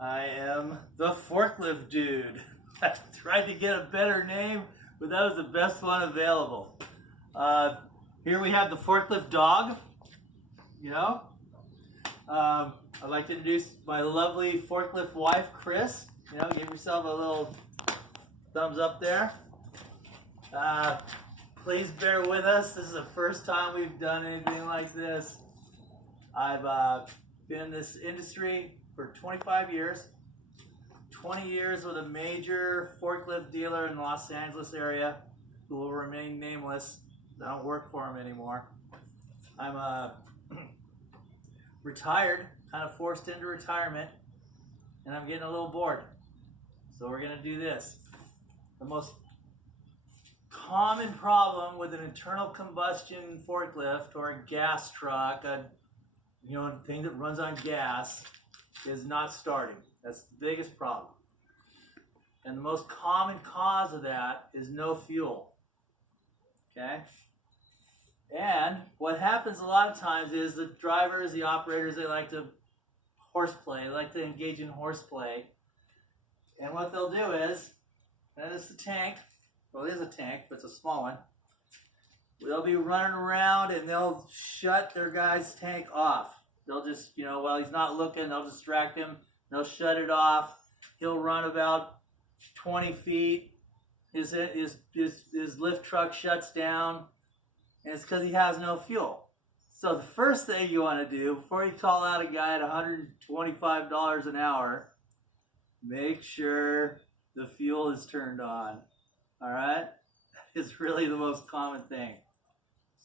I am the forklift dude. I tried to get a better name, but that was the best one available. Here we have the forklift dog. You know, I'd like to introduce my lovely forklift wife, Chris. You know, give yourself a little thumbs up there. Please bear with us. This is the first time we've done anything like this. I've been in this industry for 25 years, 20 years with a major forklift dealer in the Los Angeles area who will remain nameless. I don't work for him anymore. I'm retired, kind of forced into retirement, and I'm getting a little bored. So we're going to do this. The most common problem with an internal combustion forklift or a gas truck, a thing that runs on gas, is not starting. That's the biggest problem. And the most common cause of that is no fuel. Okay? And what happens a lot of times is the drivers, the operators, they like to horseplay. They like to engage in horseplay. And what they'll do is, and this is the tank. Well, it is a tank, but it's a small one. They'll be running around and they'll shut their guy's tank off. They'll just, while he's not looking, they'll distract him. They'll shut it off. He'll run about 20 feet. His lift truck shuts down. And it's because he has no fuel. So the first thing you want to do before you call out a guy at $125 an hour, make sure the fuel is turned on. All right? It's really the most common thing.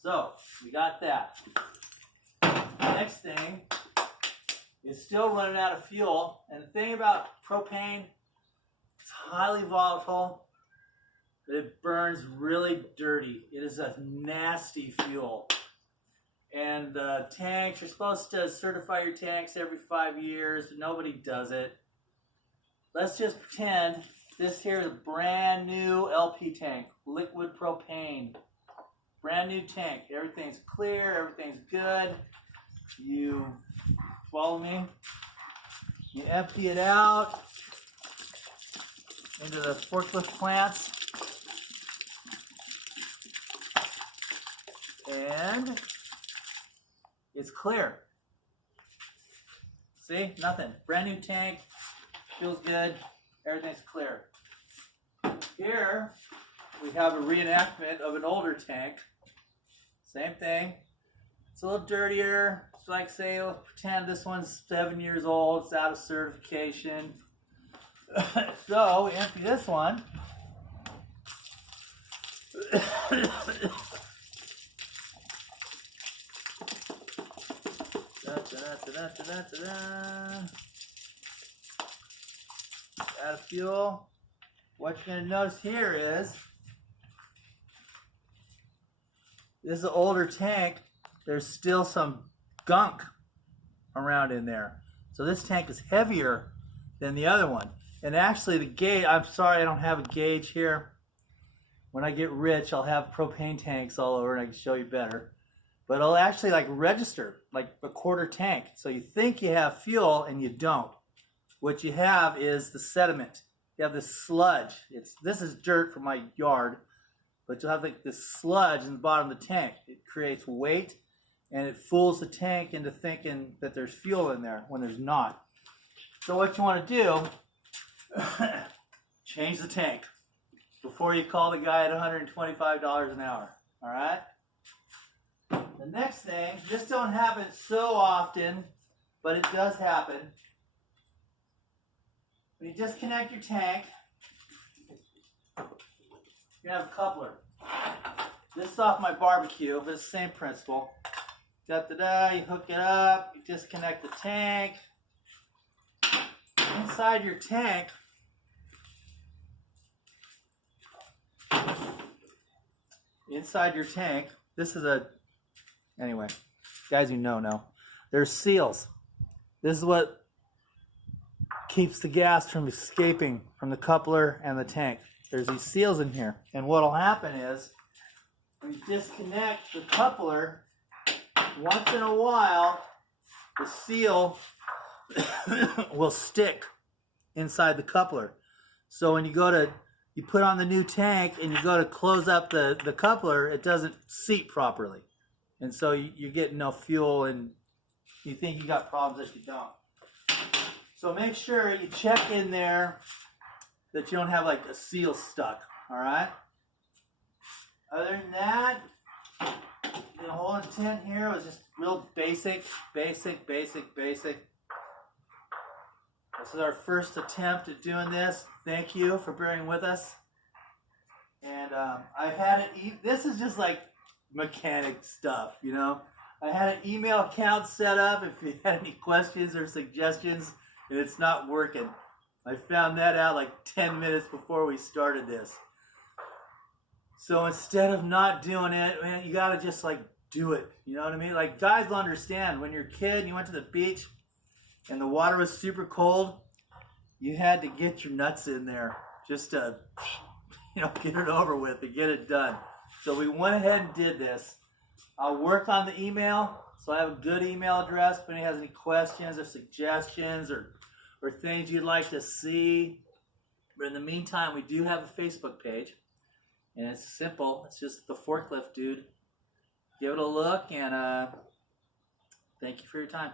So we got that. Next thing is still running out of fuel. And the thing about propane, it's highly volatile. It burns really dirty. It is a nasty fuel. And tanks, you're supposed to certify your tanks every 5 years. Nobody does it. Let's just pretend this here is a brand new LP tank, liquid propane. Brand new tank. Everything's clear, everything's good. You follow me? You empty it out into the forklift plants. And it's clear. See? Nothing. Brand new tank. Feels good. Everything's clear. Here we have a reenactment of an older tank. Same thing. It's a little dirtier. It's like, say, let's pretend this one's 7 years old. It's out of certification. So we empty this one. Add fuel. What you're going to notice here is this is an older tank. There's still some gunk around in there. So this tank is heavier than the other one. And actually the gauge, I'm sorry I don't have a gauge here. When I get rich, I'll have propane tanks all over and I can show you better. But it'll actually register like a quarter tank. So you think you have fuel and you don't. What you have is the sediment. You have this sludge. This is dirt from my yard, but you'll have this sludge in the bottom of the tank. It creates weight and it fools the tank into thinking that there's fuel in there when there's not. So what you want to do, change the tank before you call the guy at $125 an hour. All right? The next thing, this don't happen so often, but it does happen. When you disconnect your tank, you're going to have a coupler. This is off my barbecue, but it's the same principle. You hook it up, you disconnect the tank. Inside your tank, this is anyway, guys who know, there's seals. This is what keeps the gas from escaping from the coupler and the tank. There's these seals in here. And what will happen is, when you disconnect the coupler, once in a while, the seal will stick inside the coupler. So when you put on the new tank and you go to close up the coupler, it doesn't seat properly. And so you're getting no fuel and you think you got problems that you don't. So make sure you check in there that you don't have like a seal stuck, all right? Other than that, the whole intent here was just real basic. This is our first attempt at doing this. Thank you for bearing with us. And I had this is just like mechanic stuff, you know. I had an email account set up if you had any questions or suggestions, and it's not working. I found that out like 10 minutes before we started this. So instead of not doing it, man, you gotta just like do it. You know what I mean? Like guys will understand when you're a kid and you went to the beach and the water was super cold, you had to get your nuts in there just to, you know, get it over with and get it done. So we went ahead and did this. I'll work on the email, so I have a good email address if anybody has any questions or suggestions or things you'd like to see. But in the meantime, we do have a Facebook page, and it's simple. It's just the Forklift Dude. Give it a look, and thank you for your time.